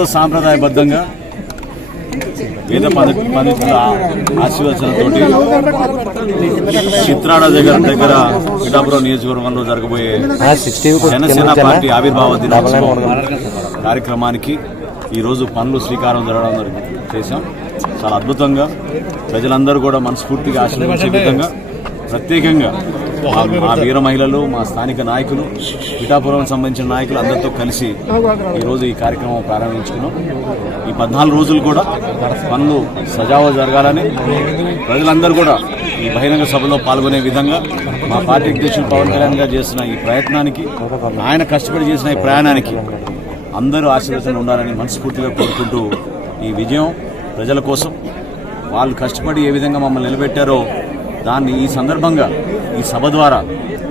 ఎంతో సాంప్రదాయబద్ధంగా వేద పండితుల ఆశీర్వచనతో చిత్రాడ దగ్గర పిఠాపురం నియోజకవర్గంలో జరగబోయే జనసేన పార్టీ ఆవిర్భావ దినోత్సవం కార్యక్రమానికి ఈరోజు పనులు శ్రీకారం జరగడం చేశాం. చాలా అద్భుతంగా ప్రజలందరూ కూడా మనస్ఫూర్తిగా ఆశీర్వదించే విధంగా ప్రత్యేకంగా మా వీర మహిళలు, మా స్థానిక నాయకులు, పిఠాపురం సంబంధించిన నాయకులు అందరితో కలిసి ఈరోజు ఈ కార్యక్రమం ప్రారంభించుకున్నాం. ఈ 14 రోజులు కూడా పనులు సజావుగా జరగాలని ప్రజలందరూ కూడా ఈ బహిరంగ సభలో పాల్గొనే విధంగా మా పార్టీ అధ్యక్షులు పవన్ కళ్యాణ్ గారు చేసిన ఈ ప్రయత్నానికి, ఆయన కష్టపడి చేసిన ఈ ప్రయాణానికి అందరూ ఆశీర్వచన ఉండాలని మనస్ఫూర్తిగా కోరుకుంటూ ఈ విజయం ప్రజల కోసం వాళ్ళు కష్టపడి ఏ విధంగా మమ్మల్ని నిలబెట్టారో దాన్ని ఈ సందర్భంగా ఈ సభ ద్వారా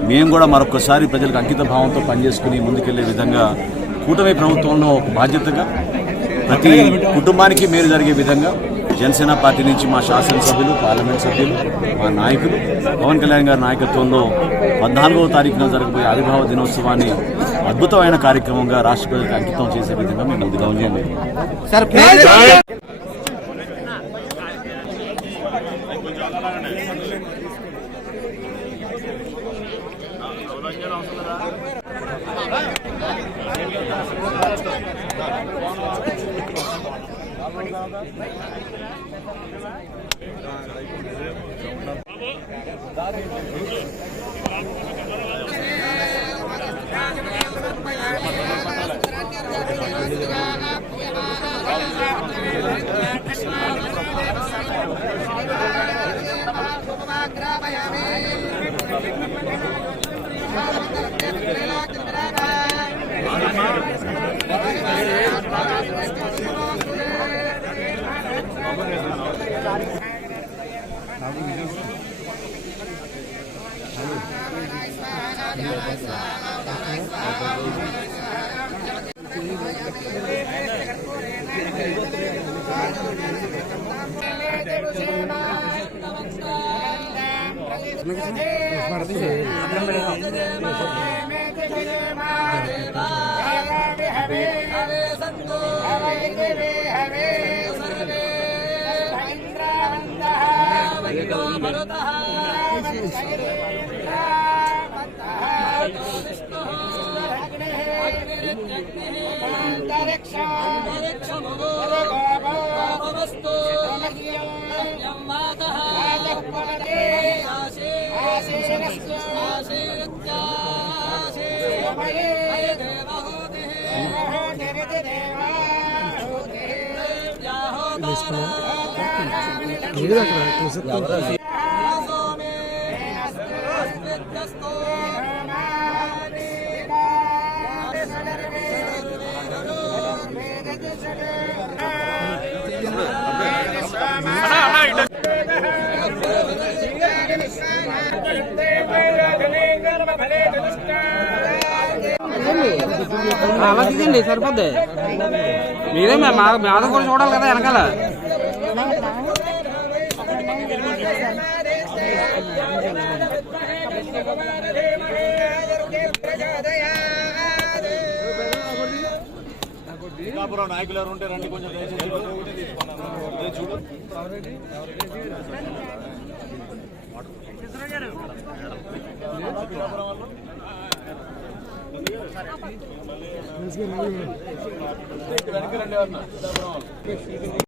మేము కూడా మరొకసారి ప్రజలకు అంకిత భావంతో పనిచేసుకుని ముందుకెళ్లే విధంగా కూటమి ప్రభుత్వంలో బాధ్యతగా ప్రతి కుటుంబానికి మేలు జరిగే విధంగా జనసేన పార్టీ నుంచి మా శాసనసభ్యులు, పార్లమెంట్ సభ్యులు, మా నాయకులు పవన్ కళ్యాణ్ గారి నాయకత్వంలో 14వ తారీఖున జరగబోయే ఆవిర్భావ దినోత్సవాన్ని అద్భుతమైన కార్యక్రమంగా రాష్ట్ర ప్రజలకు అంకితం చేసే విధంగా మేము ముందుగా ఉన్నాము. అలా తీయండి, సరిపోద్ది. మీరే మాద కూడా చూడాలి కదా వెనకాల. నాయకులు ఎవరు ఉంటే రండి, కొంచెం చూడు. వెనక రండి.